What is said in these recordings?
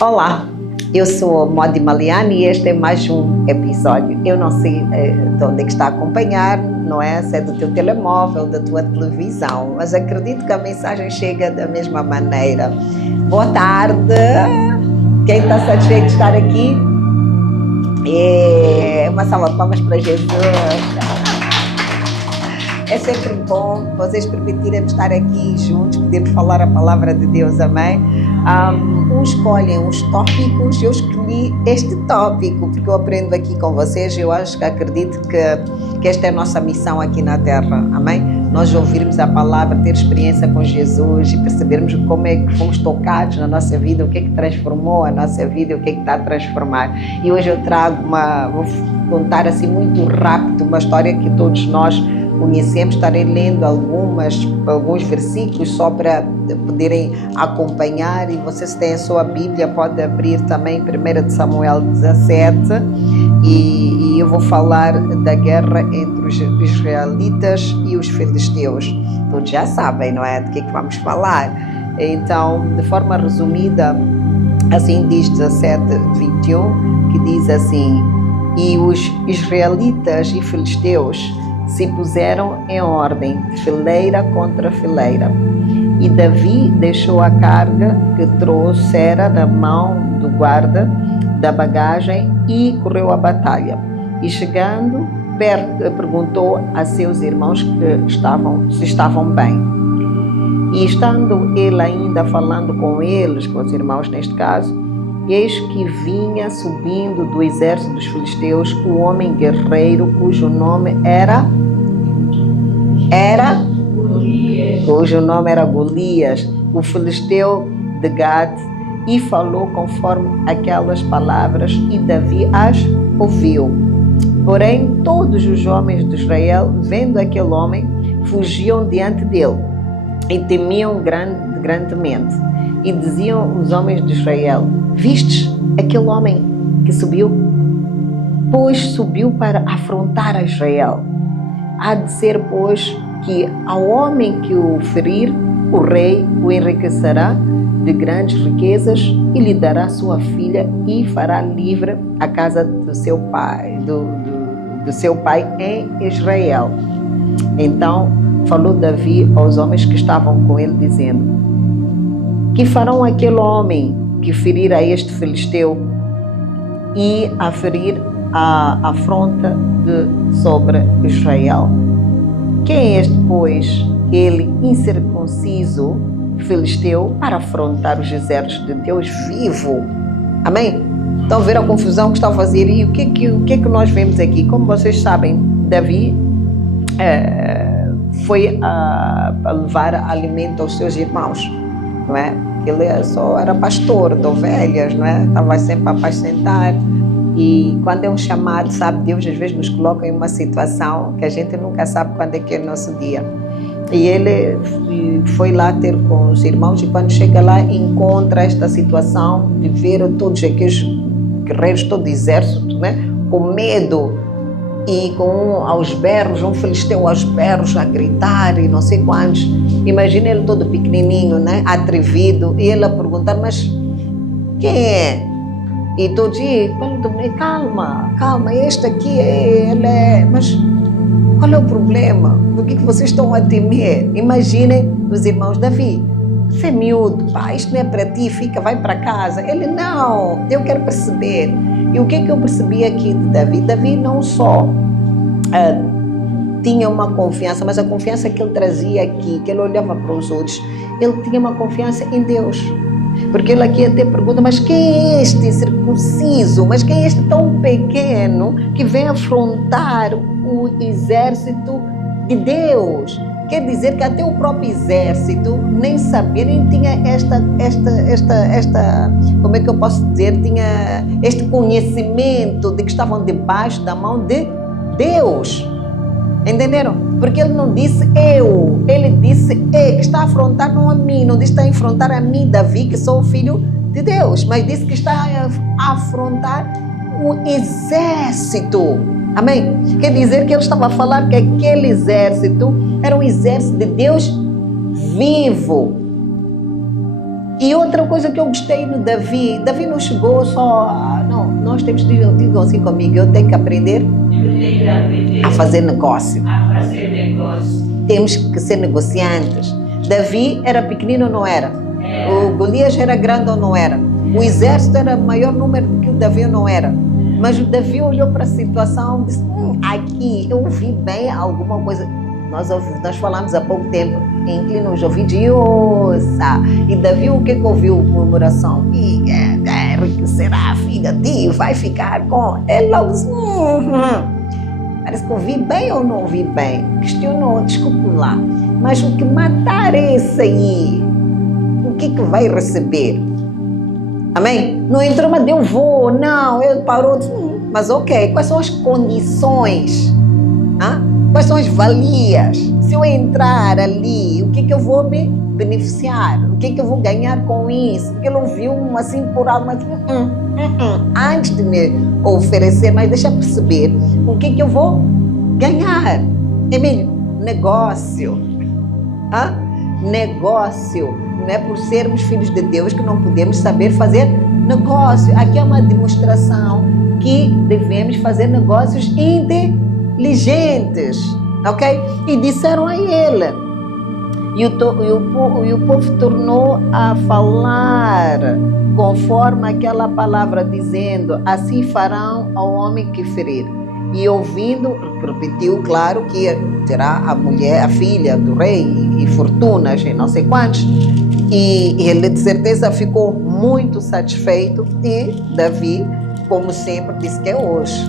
Olá, eu sou Modi Maliani e este é mais um episódio. Eu não sei de onde é que está a acompanhar, não é? Se é do teu telemóvel, da tua televisão, mas acredito que a mensagem chega da mesma maneira. Boa tarde! Quem está satisfeito de estar aqui? Uma salva de palmas para Jesus. É sempre bom vocês permitirem estar aqui juntos, podermos falar a palavra de Deus, amém? Uns escolhem uns tópicos, eu escolhi este tópico, porque eu aprendo aqui com vocês, eu acredito que esta é a nossa missão aqui na Terra, amém? Nós ouvirmos a palavra, ter experiência com Jesus e percebermos como é que fomos tocados na nossa vida, o que é que transformou a nossa vida, o que é que está a transformar. E hoje eu trago vou contar assim muito rápido uma história que todos nós conhecemos, estarei lendo alguns versículos só para poderem acompanhar, e vocês têm a sua Bíblia, pode abrir também 1 Samuel 17 e eu vou falar da guerra entre os israelitas e os filisteus. Todos já sabem, não é? De que vamos falar. Então, de forma resumida, assim diz 17:21, que diz assim: e os israelitas e filisteus se puseram em ordem, fileira contra fileira. E Davi deixou a carga que trouxera na mão do guarda da bagagem e correu à batalha. E chegando perto, perguntou a seus irmãos se estavam bem. E estando ele ainda falando com eles, com os irmãos neste caso, eis que vinha subindo do exército dos filisteus o homem guerreiro cujo nome era Golias, o filisteu de Gad, e falou conforme aquelas palavras, e Davi as ouviu. Porém, todos os homens de Israel, vendo aquele homem, fugiam diante dele e temiam grandemente. E diziam os homens de Israel: vistes aquele homem que subiu? Pois subiu para afrontar a Israel. Há de ser, pois, que ao homem que o ferir, o rei o enriquecerá de grandes riquezas e lhe dará sua filha e fará livre a casa do seu pai, do seu pai em Israel. Então falou Davi aos homens que estavam com ele, dizendo: que farão aquele homem que ferir a este filisteu e a ferir a afronta sobre Israel? Quem é este, pois, ele incircunciso filisteu para afrontar os exércitos de Deus vivo? Amém? Estão a ver a confusão que está a fazer? E o que é que nós vemos aqui? Como vocês sabem, Davi foi a levar alimento aos seus irmãos, não é? Ele só era pastor de ovelhas, não é? Estava sempre a apacentar. E quando é um chamado, sabe, Deus às vezes nos coloca em uma situação que a gente nunca sabe quando é que é o nosso dia. E ele foi lá ter com os irmãos, e quando chega lá encontra esta situação de ver todos aqueles guerreiros, todo o exército, né, com medo e aos berros, um filisteu aos berros a gritar e não sei quantos. Imagina ele todo pequenininho, né, atrevido, e ele a perguntar: mas quem é? E todos calma, este aqui ele é, mas qual é o problema? Por que vocês estão a temer? Imaginem os irmãos: Davi, você é miúdo, pá, isto não é para ti, vai para casa. Ele: não, eu quero perceber. E o que eu percebi aqui de Davi? Davi não só tinha uma confiança, mas a confiança que ele trazia aqui, que ele olhava para os outros, ele tinha uma confiança em Deus. Porque ele aqui até pergunta: mas quem é este incircunciso? Mas quem é este tão pequeno que vem afrontar o exército de Deus? Quer dizer que até o próprio exército nem sabia, nem tinha esta, como é que eu posso dizer, tinha este conhecimento de que estavam debaixo da mão de Deus. Entenderam? Porque ele não disse eu, ele disse que está a afrontar não a mim, não disse que está a afrontar a mim, Davi, que sou o filho de Deus, mas disse que está a afrontar o exército. Amém? Quer dizer que ele estava a falar que aquele exército era um exército de Deus vivo. E outra coisa que eu gostei no Davi não chegou só, não, nós temos, digam assim comigo, eu tenho que aprender a fazer negócio. Temos que ser negociantes. Davi era pequenino ou não era? O Golias era grande ou não era? O exército era maior número do que o Davi ou não era? Mas o Davi olhou para a situação e disse, aqui eu ouvi bem alguma coisa. Nós falamos há pouco tempo, inclina os ouvidos e ouça. E Davi o que ouviu? Murmuração. E que será, filha de vai ficar com... Ele logo disse, parece que ouvi bem ou não ouvi bem? Questionou, desculpe lá. Mas o que matar esse aí, o que vai receber? Amém? Não entrou, mas eu vou. Não, ele parou. Mas ok, quais são as condições? Quais são as valias? Se eu entrar ali, o que eu vou me beneficiar? O que eu vou ganhar com isso? Porque ele ouviu assim por algo, mas antes de me oferecer, mas deixa perceber o que eu vou ganhar. Emílio, negócio. Negócio. Não é por sermos filhos de Deus que não podemos saber fazer negócio. Aqui é uma demonstração que devemos fazer negócios inteligentes, ok? E disseram a ele. E o povo tornou a falar conforme aquela palavra, dizendo, assim farão ao homem que ferir. E ouvindo, repetiu, claro, que terá a mulher, a filha do rei e fortunas e não sei quantos. E ele de certeza ficou muito satisfeito e Davi, como sempre, disse que é hoje.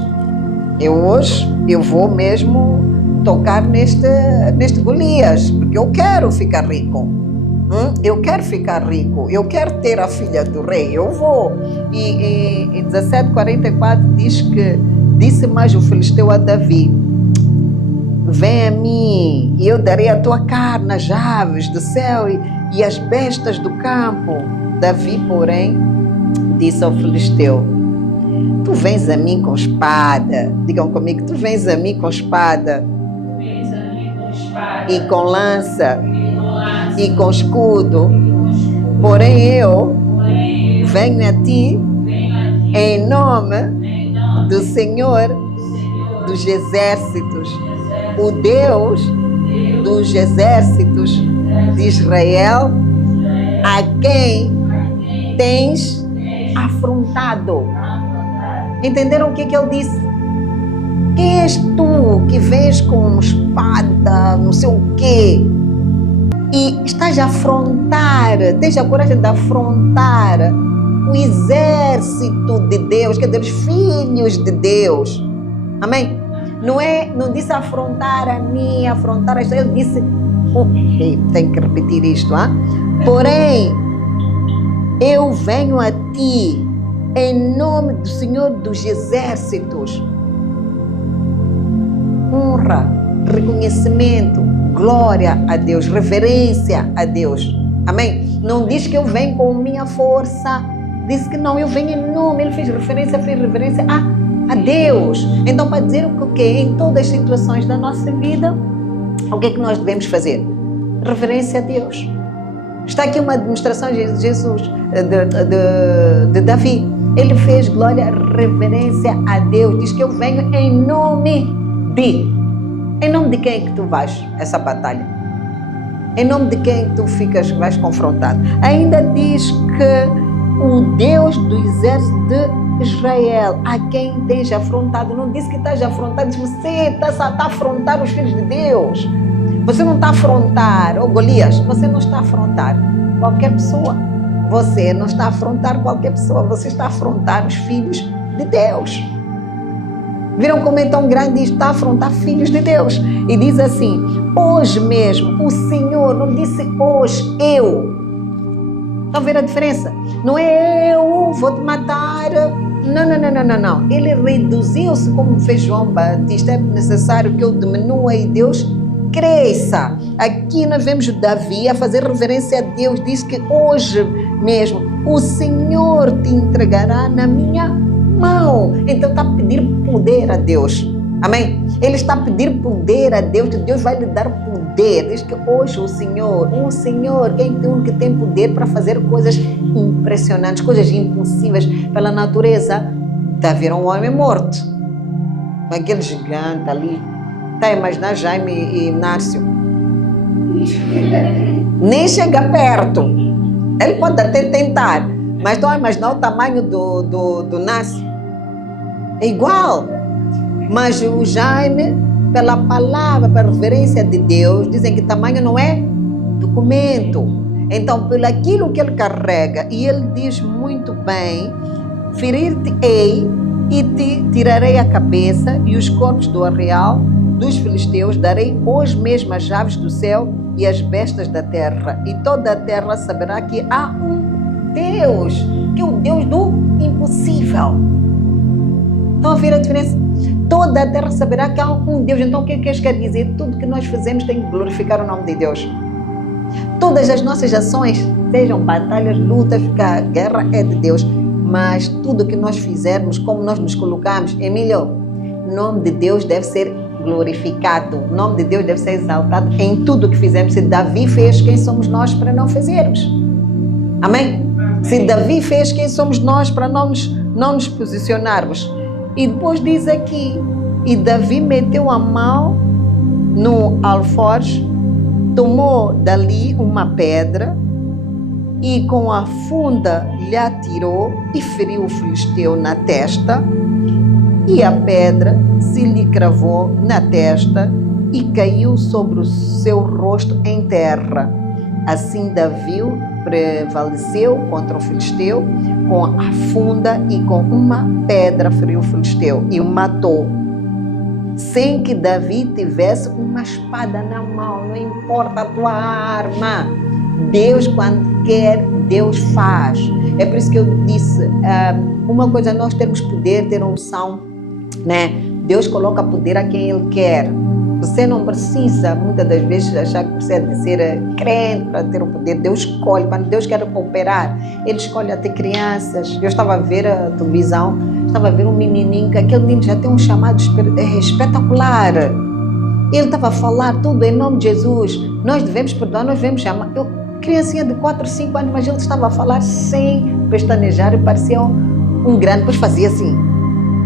Eu vou mesmo tocar neste Golias, porque eu quero ficar rico. Eu quero ficar rico, eu quero ter a filha do rei, eu vou. E em 17:44 diz que disse mais o filisteu a Davi, vem a mim e eu darei a tua carne às aves do céu e às bestas do campo. Davi, porém, disse ao filisteu, tu vens a mim com espada. Digam comigo, tu vens a mim com espada. E com lança. E com escudo. Porém eu venho a ti em nome do Senhor dos exércitos, o Deus dos exércitos de Israel, a quem tens afrontado. Entenderam o que ele disse? Quem és tu que vens com espada, não sei o quê, e estás a afrontar, tens a coragem de afrontar o exército de Deus, quer dizer, os filhos de Deus. Amém? Não disse afrontar a mim, afrontar a Israel, ele disse, tem que repetir isto, porém, eu venho a ti em nome do Senhor dos exércitos. Honra, reconhecimento, glória a Deus, reverência a Deus. Amém? Não diz que eu venho com minha força. Disse que não, eu venho em nome. Ele fez referência a Deus. Então, para dizer o quê? Em todas as situações da nossa vida, o que é que nós devemos fazer? Reverência a Deus. Está aqui uma demonstração de Jesus, de Davi. Ele fez glória, reverência a Deus. Diz que eu venho em nome de. Em nome de quem é que tu vais essa batalha? Em nome de quem tu vais confrontado? Ainda diz que o Deus do exército de Israel, a quem tens afrontado. Não disse que estás afrontado, diz você está a afrontar os filhos de Deus. Você não está a afrontar, Golias, você não está a afrontar qualquer pessoa. Você não está a afrontar qualquer pessoa, você está a afrontar os filhos de Deus. Viram como é tão grande isto? Está a afrontar filhos de Deus. E diz assim, hoje mesmo, o Senhor, não disse hoje, eu. Estão a ver a diferença? Não é eu vou te matar. Não. Ele reduziu-se como fez João Batista. É necessário que eu diminua e Deus cresça. Aqui nós vemos Davi a fazer reverência a Deus. Diz que hoje mesmo o Senhor te entregará na minha mão. Então está a pedir poder a Deus. Amém? Ele está a pedir poder a Deus, que Deus vai lhe dar poder poder. Diz que hoje o Senhor, quem tem poder para fazer coisas impressionantes, coisas impossíveis pela natureza. Davi era um homem morto. Aquele gigante ali. Está a imaginar Jaime e Nárcio? Nem chega perto. Ele pode até tentar, mas estão a imaginar o tamanho do Nárcio? É igual. Mas o Jaime, pela palavra, pela reverência de Deus, dizem que tamanho não é documento. Então, pelo aquilo que ele carrega, e ele diz muito bem, ferir-te-ei e te tirarei a cabeça e os corpos do arraial dos filisteus, darei hoje mesmo as aves do céu e as bestas da terra, e toda a terra saberá que há um Deus, que é o Deus do impossível. Estão a ver a diferença? Toda a terra saberá que há um Deus. Então o que é que quer dizer? Tudo que nós fazemos tem que glorificar o nome de Deus. Todas as nossas ações, sejam batalhas, lutas, porque a guerra é de Deus, mas tudo que nós fizermos, como nós nos colocamos, Emílio, o nome de Deus deve ser glorificado, o nome de Deus deve ser exaltado em tudo que fizermos. Se Davi fez, quem somos nós para não fazermos? Amém? Se Davi fez, quem somos nós para não nos posicionarmos? E depois diz aqui, e Davi meteu a mão no alforje, tomou dali uma pedra e com a funda lhe atirou e feriu o filisteu na testa, e a pedra se lhe cravou na testa e caiu sobre o seu rosto em terra. Assim Davi prevaleceu contra o filisteu com a funda, e com uma pedra feriu o filisteu e o matou, sem que Davi tivesse uma espada na mão. Não importa a tua arma, Deus quando quer, Deus faz. É por isso que eu disse, uma coisa é nós termos poder, ter unção, né? Deus coloca poder a quem Ele quer. Você não precisa, muitas das vezes, achar que precisa de ser crente para ter o poder. Deus escolhe. Quando Deus quer cooperar, Ele escolhe até crianças. Eu estava a ver a televisão, estava a ver um menininho, que aquele menino já tem um chamado espetacular. Ele estava a falar tudo em nome de Jesus. Nós devemos perdoar, nós devemos chamar. Criancinha de 4, 5 anos, mas ele estava a falar sem pestanejar e parecia um grande, pois fazia assim.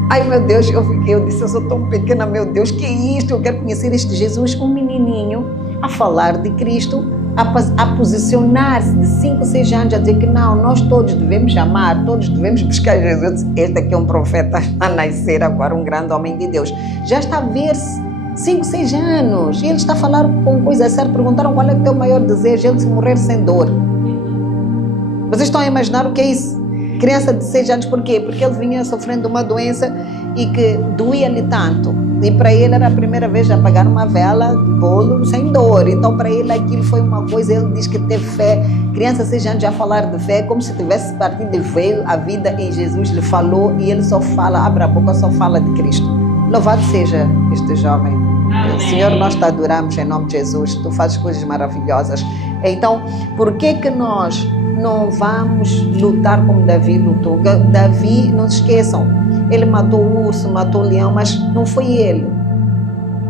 Ai meu Deus, eu disse, eu sou tão pequena, meu Deus, que é isto? Eu quero conhecer este Jesus. Um menininho a falar de Cristo, a posicionar-se de 5, 6 anos, a dizer que não, nós todos devemos amar, todos devemos buscar Jesus. Este aqui é um profeta a nascer agora, um grande homem de Deus. Já está a ver-se 5, 6 anos, e ele está a falar com coisa certa. Perguntaram qual é o teu maior desejo, ele se morrer sem dor. Vocês estão a imaginar o que é isso? Criança de 6 anos, por quê? Porque ele vinha sofrendo uma doença e que doía-lhe tanto. E para ele era a primeira vez a apagar uma vela de bolo sem dor. Então para ele aquilo foi uma coisa, ele diz que teve fé. Criança de 6 anos já a falar de fé, como se tivesse partido de veio a vida em Jesus, lhe falou, e ele só fala, abre a boca, só fala de Cristo. Louvado seja este jovem. Senhor, nós te adoramos em nome de Jesus. Tu fazes coisas maravilhosas. Então, por que nós não vamos lutar como Davi lutou? Davi, não se esqueçam, ele matou o urso, matou o leão, mas não foi ele.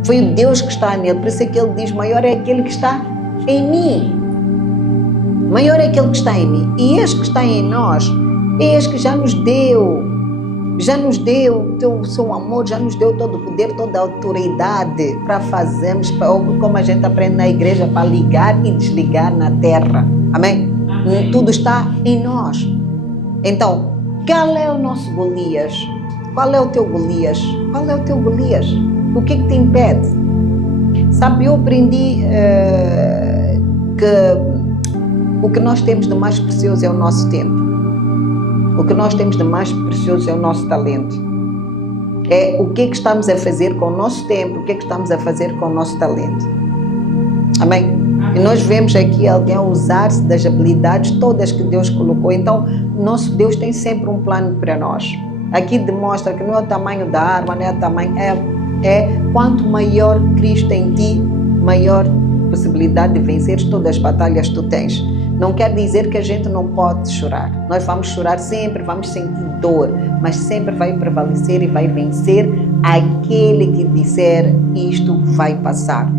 Foi o Deus que está nele. Por isso é que ele diz, maior é aquele que está em mim. Maior é aquele que está em mim. E este que está em nós, é este que já nos deu o seu amor, já nos deu todo o poder, toda a autoridade para fazermos, como a gente aprende na igreja, para ligar e desligar na terra. Amém? Tudo está em nós. Então, qual é o nosso Golias? Qual é o teu Golias? Qual é o teu Golias? O que te impede? Sabe, eu aprendi que o que nós temos de mais precioso é o nosso tempo. O que nós temos de mais precioso é o nosso talento. É o que estamos a fazer com o nosso tempo, o que estamos a fazer com o nosso talento. Amém? E nós vemos aqui alguém usar-se das habilidades todas que Deus colocou. Então, nosso Deus tem sempre um plano para nós. Aqui demonstra que não é o tamanho da arma, não é o tamanho, é quanto maior Cristo em ti, maior possibilidade de vencer todas as batalhas que tu tens. Não quer dizer que a gente não pode chorar. Nós vamos chorar sempre, vamos sentir dor, mas sempre vai prevalecer e vai vencer aquele que disser isto vai passar.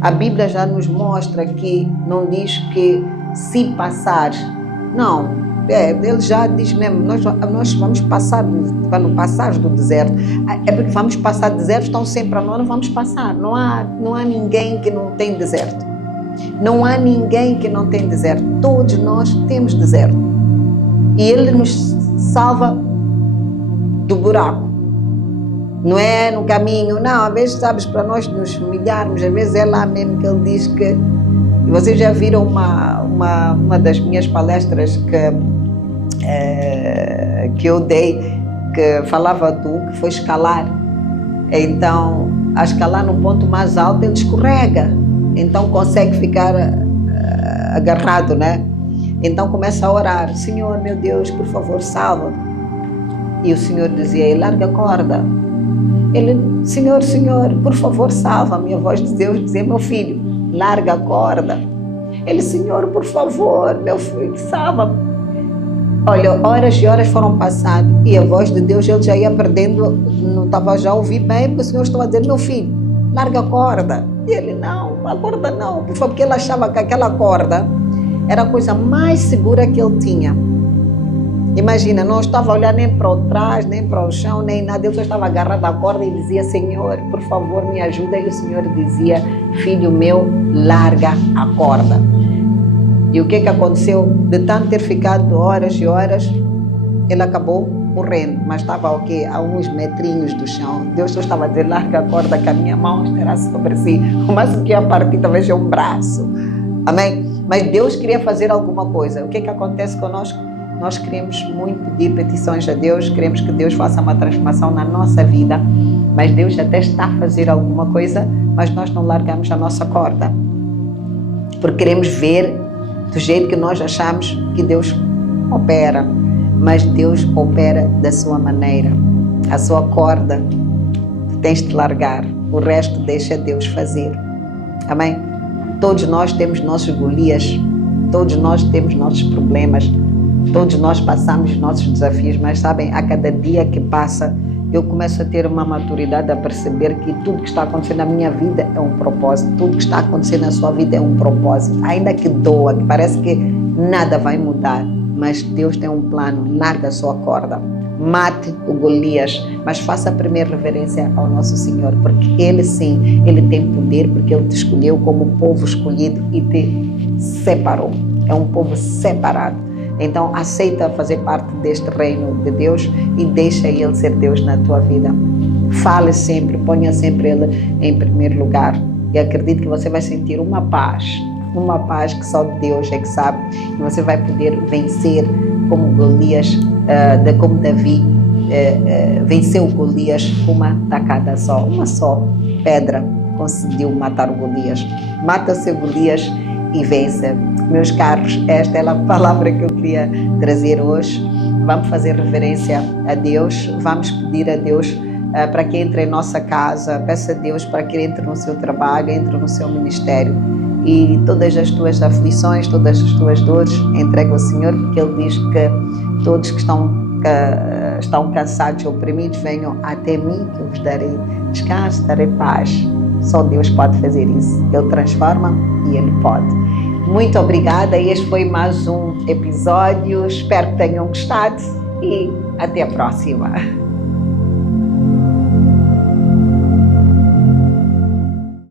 A Bíblia já nos mostra que não diz que se passar, não, ele já diz mesmo, nós vamos passar, quando passares do deserto, é porque vamos passar deserto, estão sempre a nós, não vamos passar, não há ninguém que não tem deserto, não há ninguém que não tem deserto, todos nós temos deserto, e Ele nos salva do buraco. Não é no caminho, não, às vezes, sabes, para nós nos humilharmos, às vezes é lá mesmo que ele diz que... E vocês já viram uma das minhas palestras que eu dei, que falava do que foi escalar. Então, a escalar no ponto mais alto, ele escorrega, então consegue ficar agarrado, né? Então começa a orar, Senhor, meu Deus, por favor, salva. E o Senhor dizia, larga a corda. Ele, Senhor, por favor, salva-me. A voz de Deus dizia, meu filho, larga a corda. Ele, Senhor, por favor, meu filho, salva-me. Olha, horas e horas foram passando e a voz de Deus, ele já ia perdendo, não estava já a ouvir bem, porque o Senhor estava a dizer, meu filho, larga a corda. E ele, não, a corda não, porque ele achava que aquela corda era a coisa mais segura que ele tinha. Imagina, não estava a olhar nem para o trás, nem para o chão, nem nada. Ele só estava agarrado à corda e dizia, Senhor, por favor, me ajuda. E o Senhor dizia, filho meu, larga a corda. E o que aconteceu? De tanto ter ficado horas e horas, ele acabou morrendo. Mas estava o quê? A uns metrinhos do chão. Deus só estava a dizer, larga a corda, que a minha mão estará sobre si. O máximo que ia partir talvez é um braço. Amém? Mas Deus queria fazer alguma coisa. O que acontece conosco? Nós queremos muito pedir petições a Deus, queremos que Deus faça uma transformação na nossa vida, mas Deus até está a fazer alguma coisa, mas nós não largamos a nossa corda, porque queremos ver do jeito que nós achamos que Deus opera, mas Deus opera da sua maneira. A sua corda tens de largar, o resto deixa Deus fazer. Amém? Todos nós temos nossos Golias, todos nós temos nossos problemas, todos nós passamos nossos desafios, mas sabem, a cada dia que passa, eu começo a ter uma maturidade a perceber que tudo que está acontecendo na minha vida é um propósito, tudo que está acontecendo na sua vida é um propósito, ainda que doa, que parece que nada vai mudar, mas Deus tem um plano, larga a sua corda, mate o Golias, mas faça a primeira reverência ao nosso Senhor, porque Ele sim, Ele tem poder, porque Ele te escolheu como povo escolhido e te separou, é um povo separado. Então, aceita fazer parte deste reino de Deus e deixa Ele ser Deus na tua vida. Fale sempre, ponha sempre Ele em primeiro lugar. E acredito que você vai sentir uma paz que só Deus é que sabe. E você vai poder vencer como Golias, como Davi venceu Golias com uma tacada só. Uma só pedra conseguiu matar o Golias. Mata seu Golias e vença. Meus caros, esta é a palavra que eu queria trazer hoje. Vamos fazer reverência a Deus, vamos pedir a Deus para que entre em nossa casa, peça a Deus para que entre no seu trabalho, entre no seu ministério. E todas as tuas aflições, todas as tuas dores, entrega ao Senhor, porque Ele diz que todos que estão cansados e oprimidos, venham até mim, que eu vos darei descanso, darei paz. Só Deus pode fazer isso. Ele transforma e Ele pode. Muito obrigada. Este foi mais um episódio. Espero que tenham gostado e até a próxima.